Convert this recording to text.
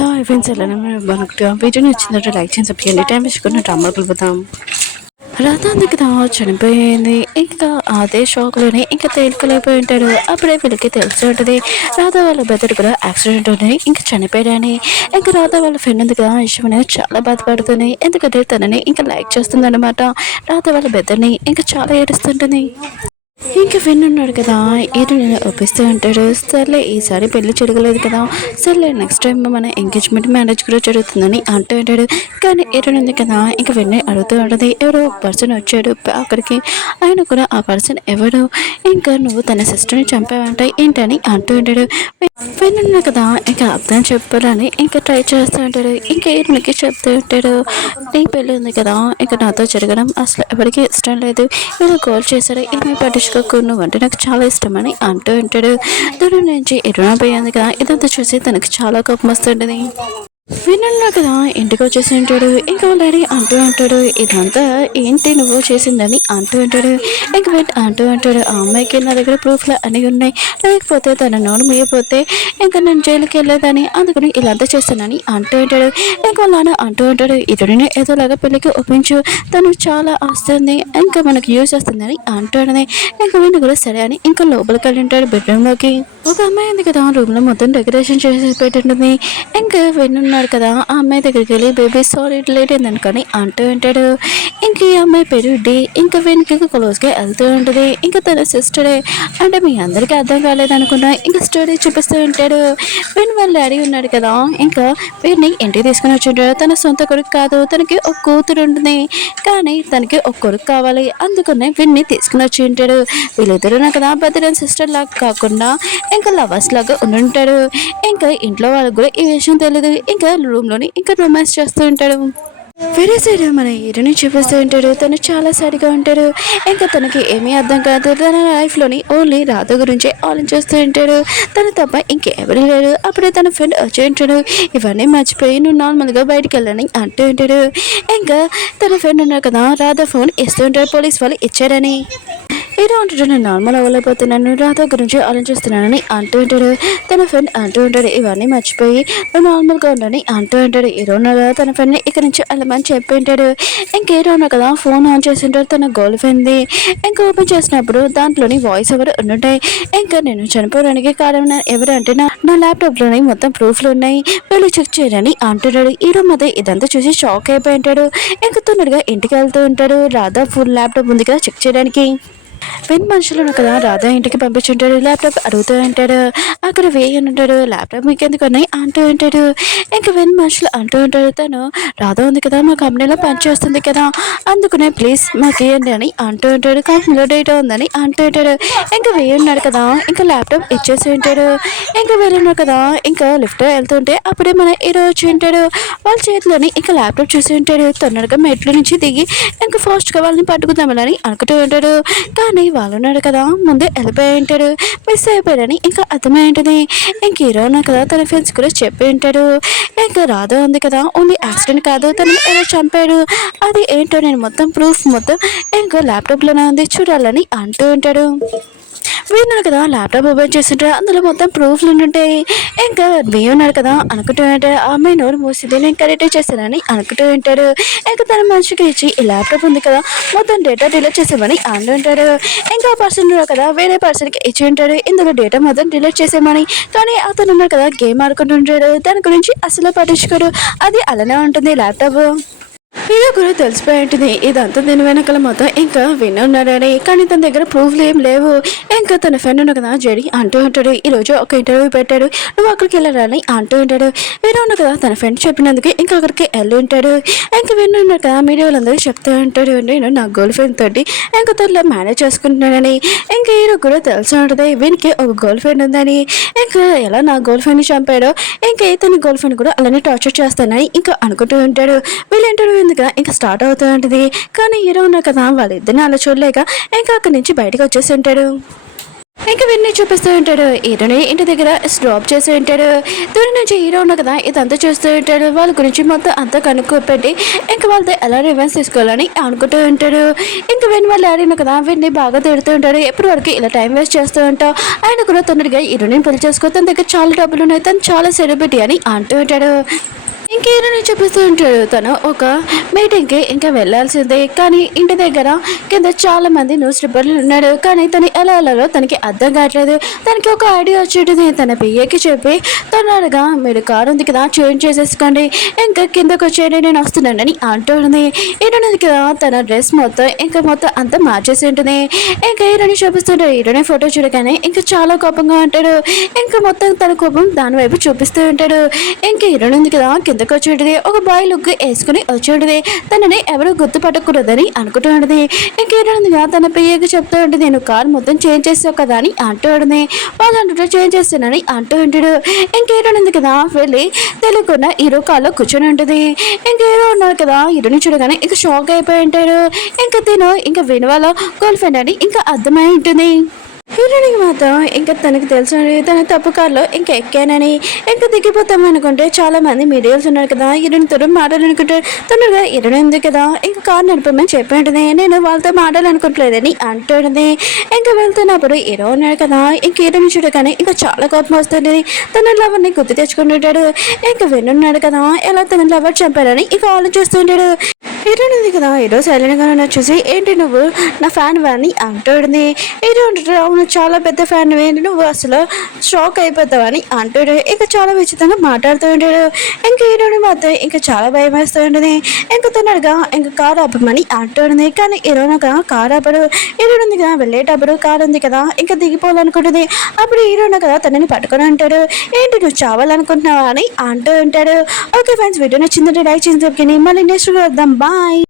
Hello friends, ఎలా మనకు video నచ్చిందంటే లైక్ చేసి సబ్స్క్రైబ్ టైం వేసుకున్న డ్రామాలు కలుపుతాం. రథాన్ని కదా చనిపోయింది. ఇంకా అదే షాక్లోనే ఇంకా తేలికలైపోయి ఉంటాడు. అప్పుడే వీళ్ళకి తెలిసి ఉంటుంది రాధా వాళ్ళ బెదర్ కూడా యాక్సిడెంట్ ఉన్నాయి, ఇంకా చనిపోయాడని. ఇంకా రాధా వాళ్ళ ఫ్రెండ్ ఉంది కదా ఇష్టం అనేది చాలా బాధపడుతుంది. ఎందుకంటే తనని ఇంకా లైక్ చేస్తుంది అనమాట. రాధా వాళ్ళ బెదర్ని ఇంకా చాలా ఏడుస్తుంటుంది. ఇంకా విన్నాడు కదా, ఏదో నేను ఒప్పిస్తూ ఉంటాడు. సర్లే ఈసారి పెళ్లి జరగలేదు కదా, సర్లే నెక్స్ట్ టైం మన ఎంగేజ్మెంట్ మ్యారేజ్ కూడా జరుగుతుందని అంటూ ఉంటాడు. కానీ ఏదో ఉంది కదా, ఇంకా వెన్న అడుగుతూ ఉంటుంది. ఎవరో పర్సన్ వచ్చాడు అక్కడికి, ఆయన కూడా ఆ పర్సన్ ఎవరు, ఇంకా నువ్వు తన సిస్టర్ని చంపావంట ఏంటని అంటూ ఉంటాడు. విన్నా కదా, ఇంకా అర్థం చెప్పాలని ఇంకా ట్రై చేస్తూ ఉంటాడు. ఇంకా ఏడునికి చెప్తూ ఉంటాడు, నీ పెళ్ళి ఉంది కదా, ఇంకా నాతో జరగడం అసలు ఎవరికి ఇష్టం లేదు. ఇలా కాల్ చేశారు, ఏమీ పట్టించుకోకు, నువ్వు అంటే నాకు చాలా ఇష్టమని అంటూ ఉంటాడు. దూరం నుంచి ఎరుణ పోయింది కదా, ఇదంతా చూసి తనకు చాలా కోపం వస్తుంటుంది. విన్నా కదా, ఇంటికి వచ్చేసి ఉంటాడు. ఇంకా ఆల్రెడీ అంటూ ఉంటాడు, ఇదంతా ఏంటి నువ్వు చేసిందని అంటూ ఉంటాడు. ఇంకా వెంట అంటూ ఉంటాడు, ఆ అమ్మాయికి నా దగ్గర ప్రూఫ్లు అన్నీ ఉన్నాయి, లేకపోతే తన నోరు మీయపోతే ఇంకా నేను జైలుకి వెళ్ళేదని, అందుకని ఇలాంతా చేస్తానని అంటూ ఉంటాడు. ఇంకా వాళ్ళ అంటూ ఉంటాడు, ఇతడిని ఏదోలాగా పెళ్ళికి ఒప్పించు, తను చాలా వస్తుంది, ఇంకా మనకి యూజ్ వస్తుందని అంటాడని. ఇంకా వీళ్ళు కూడా సరే అని ఇంకా లోపలికి వెళ్ళి ఉంటాడు బెడ్రూమ్లోకి. ఒక అమ్మాయి ఉంది కదా, రూమ్లో మొత్తం డెకరేషన్ చేసి పెట్టింటుంది. ఇంకా విన్నాడు కదా, ఆ అమ్మాయి దగ్గరికి వెళ్ళి బేబీ సారీ లేట్ అయిందని కానీ అంటూ ఉంటాడు. ఇంక ఈ అమ్మాయి పేరు డి. ఇంకా వీనికి క్లోజ్గా వెళ్తూ ఉంటుంది. ఇంకా తన సిస్టరే, అంటే మీ అందరికీ అర్థం కాలేదనుకున్నా ఇంకా స్టోరీ చూపిస్తూ ఉంటాడు. వీని వాళ్ళ డాడీ ఉన్నాడు కదా, ఇంకా వీడిని ఇంటికి తీసుకుని వచ్చి ఉంటాడు. తన సొంత కొడుకు కాదు, తనకి ఒక కూతురు ఉంటుంది, కానీ తనకి ఒక కొడుకు కావాలి, అందుకనే వీడిని తీసుకుని వచ్చి ఉంటాడు. వీళ్ళిద్దరూ కదా బ్రదర్ అండ్ సిస్టర్ లాగా కాకుండా ఇంకా లవర్స్ లాగా ఉండుంటాడు. ఇంకా ఇంట్లో వాళ్ళకి కూడా ఈ విషయం తెలియదు. ఇంకా రూమ్లోని ఇంకా రొమాన్స్ చేస్తూ ఉంటాడు. వేరే సైడ్ మన హీరోని చూపిస్తూ ఉంటాడు. తను చాలా సాడ్గా ఉంటాడు. ఇంకా తనకి ఏమీ అర్థం కాదు. తన లైఫ్లోని ఓన్లీ రాధ గురించి ఆలోచిస్తూ ఉంటాడు. తను తప్ప ఇంకెవరు లేడు. అప్పుడే తన ఫ్రెండ్ వచ్చి ఉంటాడు. ఇవన్నీ మర్చిపోయి నువ్వు నార్మల్గా బయటికి వెళ్ళని అంటూ ఉంటాడు. ఇంకా తన ఫ్రెండ్ ఉన్నారు కదా, రాధ ఫోన్ ఇస్తూ ఉంటాడు, పోలీస్ వాళ్ళు ఇచ్చారని. ఏదో అంటాడు, నేను నార్మల్ అవ్వలేకపోతున్నాను, రాధ గురించి ఆలోచిస్తున్నానని అంటూ ఉంటాడు. తన ఫ్రెండ్ అంటూ ఉంటాడు, ఇవన్నీ మర్చిపోయి నువ్వు నార్మల్గా ఉండని అంటూ ఉంటాడు. ఏదో ఉన్నా కదా తన ఫ్రెండ్ని ఇక్కడ నుంచి వెళ్ళమని చెప్పి ఉంటాడు. ఇంకేదో ఉన్నా కదా ఫోన్ ఆన్ చేసి ఉంటాడు తన గర్ల్ ఫ్రెండ్ది. ఇంకా ఓపెన్ చేసినప్పుడు దాంట్లోని వాయిస్ ఎవరు ఉండుంటాయి. ఇంకా నేను చనిపోవడానికి కారణం ఎవరంటే నా ల్యాప్టాప్లోని మొత్తం ప్రూఫ్లు ఉన్నాయి, వీళ్ళు చెక్ చేయరని అంటున్నాడు. హీరో మధ్య ఇదంతా చూసి షాక్ అయిపోయి ఉంటాడు. ఇంకా తొందరగా ఇంటికి వెళ్తూ ఉంటాడు. రాధా ఫుల్ ల్యాప్టాప్ ఉంది కదా చెక్ చేయడానికి. పెన్ మనుషులను కదా రాధా ఇంటికి పంపించుంటాడు. ల్యాప్టాప్ అడుగుతూ ఉంటాడు. అక్కడ వేయని ఉంటాడు, ల్యాప్టాప్ మీకు ఎందుకని అంటూ ఉంటాడు. ఇంకా వెన్ మనుషులు అంటూ ఉంటాడు, తను రాధా ఉంది కదా మా కంపెనీలో పనిచేస్తుంది కదా, అందుకనే ప్లీజ్ మాకు ఇవ్వండి అని అంటూ ఉంటాడు. కంపెనీలో డేటా ఉందని అంటూ ఉంటాడు. ఇంకా వేయన్నాడు కదా, ఇంకా ల్యాప్టాప్ ఇచ్చేసి ఉంటాడు. ఇంకా వెళ్ళినాడు కదా, ఇంకా లిఫ్ట్ వెళ్తుంటే అప్పుడే మన హీరో వచ్చి ఉంటాడు. వాళ్ళ చేతిలోని ఇంకా ల్యాప్టాప్ చూసి ఉంటాడు. తొందరగా మెట్ల నుంచి దిగి ఇంకా ఫాస్ట్గా వాళ్ళని పట్టుకుందామని అనుకుంటూ ఉంటాడు. కానీ వాళ్ళు ఉన్నాడు కదా, ముందే వెళ్ళిపోయి ఉంటాడు. మిస్ అయిపోయాడని ఇంకా అర్థమై ఉంటుంది. ఇంక హీరో ఉన్నా కదా తన ఫ్రెండ్స్ కూడా చెప్పి ఉంటాడు. ఇంకా రాధా ఉంది కదా, ఓన్లీ యాక్సిడెంట్ కాదు, తను ఎలా చంపాడు అది ఏంటో నేను మొత్తం ప్రూఫ్ మొత్తం ఇంకా ల్యాప్టాప్లోనే ఉంది చూడాలని అంటూ ఉంటాడు. వీన్నాడు కదా, ల్యాప్టాప్ ఓపెన్ చేస్తుంటాడు. అందులో మొత్తం ప్రూఫ్లు ఉంటాయి. ఇంకా ఉన్నాడు కదా అనుకుంటూ ఉంటాడు, ఆ అమ్మాయి నోరు మూసింది, నేను కరెక్ట్ చేశానని అనుకుంటూ ఉంటాడు. ఇంకా తన మనిషికి ఇచ్చి ఈ ల్యాప్టాప్ ఉంది కదా మొత్తం డేటా డిలీట్ చేసామని అంటూ ఉంటాడు. ఇంకా పర్సన్ కదా వేరే పర్సన్కి ఇచ్చి ఉంటాడు, ఇందులో డేటా మొత్తం డిలీట్ చేసామని. కానీ అతను ఉన్నాడు కదా గేమ్ ఆడుకుంటుంటాడు, దాని గురించి అసలు పట్టించుకోడు. అది అలానే ఉంటుంది ల్యాప్టాప్. హీరో కూడా తెలిసిపోయి ఉంటుంది ఇదంతా దీని వెనకాల మొత్తం ఇంకా ఉన్నాడని. కానీ తన దగ్గర ప్రూఫ్లు ఏం లేవు. ఇంకా తన ఫ్రెండ్ ఉన్న కదా జడి అంటూ ఉంటాడు, ఈరోజు ఒక ఇంటర్వ్యూ పెట్టాడు, నువ్వు అక్కడికి వెళ్ళాలని అంటూ ఉంటాడు. హీరో ఉన్న కదా తన ఫ్రెండ్ చెప్పినందుకు ఇంకా అక్కడికి వెళ్ళి ఉంటాడు. ఇంకా ఉన్నారు కదా మీడియా వాళ్ళందరూ చెప్తూ ఉంటాడు, నేను నా గర్ల్ ఫ్రెండ్ తోటి ఇంకా తనలో మేనేజ్ చేసుకుంటున్నానని. ఇంకా హీరో కూడా తెలిసి ఉంటుంది వీనికి ఒక గర్ల్ ఫ్రెండ్ ఉందని. ఇంకా ఎలా నా గర్ల్ ఫ్రెండ్ని చంపాడో ఇంకా ఇతని గర్ల్ ఫ్రెండ్ కూడా అలానే టార్చర్ చేస్తానని ఇంకా అనుకుంటూ ఉంటాడు. వీళ్ళు ఇంటర్వ్యూ ఎందుకు ఇంకా స్టార్ట్ అవుతూ ఉంటుంది. కానీ హీరో ఉన్నా కదా వాళ్ళిద్దరిని అలా చూడలేక ఇంకా అక్కడి నుంచి బయటకు వచ్చేసి ఉంటాడు. ఇంకా వీరిని చూపిస్తూ ఉంటాడు. హీరోని ఇంటి దగ్గర డ్రాప్ చేస్తూ ఉంటాడు. దూరం నుంచి హీరో ఉన్న కదా ఇదంతా చూస్తూ ఉంటాడు. వాళ్ళ గురించి మొత్తం అంతా కనుక్కోపెట్టి ఇంకా వాళ్ళతో ఎలా రివెన్స్ తీసుకోవాలని అనుకుంటూ ఉంటాడు. ఇంకా వీరిని వాళ్ళు ఆడిన కదా వీరిని బాగా తిడుతూ ఉంటాడు. ఎప్పటి వరకు ఇలా టైం వేస్ట్ చేస్తూ ఉంటావు, ఆయన కూడా తొందరగా హీరోని పెళ్లి చేసుకో, తన దగ్గర చాలా డబ్బులు ఉన్నాయి, తను చాలా సెలబ్రిటీ అని అంటూ ఉంటాడు. ఇంకేమైనా చూపిస్తూ ఉంటాడు. తను ఒక మీటింగ్కి ఇంకా వెళ్ళాల్సిందే, కానీ ఇంటి దగ్గర కింద చాలా మంది న్యూస్ రిపోర్టర్లు ఉన్నాడు. కానీ తను ఎలా వెళ్ళాలో తనకి అర్థం కావట్లేదు. తనకి ఒక ఐడియా వచ్చేటిది. తన పిఏకి చెప్పి తొందరగా మీరు కారు ఉంది కదా చేంజ్ చేసేసుకోండి, ఇంకా కిందకు వచ్చేయండి, నేను వస్తున్నానని అంటుంది. ఈరోజు కదా తన డ్రెస్ మొత్తం ఇంకా మొత్తం అంతా మార్చేసి ఉంటుంది. ఇంకా హీరోని చూపిస్తుంటాడు. హీరోని ఫోటో చూడగానే ఇంకా చాలా కోపంగా ఉంటాడు. ఇంకా మొత్తం తన కోపం దాని వైపు చూపిస్తూ ఉంటాడు. ఇంకా హీరోని ఉంది కదా కిందకు వచ్చేటిది. ఒక బాయ్ లుక్ వేసుకుని వచ్చేటిది. తనని ఎవరు గుర్తుపట్టకూడదని అనుకుంటూ ఉంటుంది. ఇంకా హీరోనిగా తన పియ్యకి చెప్తూ ఉంటుంది, నేను కార్ మొత్తం చేంజ్ చేసావు కదా అని అంటూ ఉంటుంది. వాళ్ళు అంటుంటే చేంజ్ చేస్తానని అంటూ ఉంటాడు. ఇంక హీరోని కదా వెళ్ళి తెలియకుండా హీరో కార్లో కూర్చొని ఉంటుంది. ఇంక హీరో ఉన్నారు కదా హీరోని చూడగానే ఇంకా షాక్ అయిపోయి ఉంటాడు. ఇంకా తిను ఇంకా విని వాళ్ళ గర్ల్ ఫ్రెండ్ అని ఇంకా అర్థమై ఉంటుంది. హీరోయిన్కి మాత్రం ఇంకా తనకు తెలుసు తన తప్పు కార్లో ఇంకా ఎక్కానని ఇంకా దిగిపోతాం అనుకుంటే చాలా మంది మీడియాస్ ఉన్నారు కదా హీరోయిన్ తో మాట్లాడాలనుకుంటే తొందరగా హీరోయిన్ ఉంది కదా ఇంకా కార్ నడపమని చెప్పి నేను వాళ్ళతో మాట్లాడాలనుకోవట్లేదని అంటుంది. ఇంకా వెళ్తున్నప్పుడు హీరో ఉన్నాడు కదా ఇంక హీరోయిన్ చూడగానే ఇంకా చాలా కోపం వస్తుంది. తన లవర్ని గుర్తు తెచ్చుకుంటుంటాడు. ఇంకా విన్నున్నాడు కదా ఎలా తన లవర్ చంపారని ఇక ఆలోచిస్తుంటాడు. హీరోయిన్ ఉంది కదా హీరో సైలెంట్గా వచ్చేసి ఏంటి నువ్వు నా ఫ్యాన్ అని అంటుంది. హీరో అంటాడు చాలా పెద్ద ఫ్యాన్ ఏంటి నువ్వు అసలు షాక్ అయిపోతావని అంటాడు. ఇంకా చాలా విచిత్రంగా మాట్లాడుతూ ఉంటాడు. ఇంకా హీరోని మాత్రం ఇంకా చాలా భయం వేస్తూ ఉంటుంది. ఇంకా తొందరగా ఇంకా కారు ఆపమని అంటుంది. కానీ హీరోనగా కారు ఆపడు. హీరోయిన్ ఉంది కదా వెళ్ళేటప్పుడు కారు ఉంది కదా ఇంకా దిగిపోవాలనుకుంటుంది. అప్పుడు హీరోన కదా తనని పట్టుకొని అంటాడు, ఏంటి నువ్వు చావాలనుకుంటున్నావా అని అంటూ ఉంటాడు. ఓకే ఫ్రెండ్స్, వీడియో నచ్చిందంటే లైక్ చేసి మళ్ళీ నెక్స్ట్ వద్దాం. బాయ్.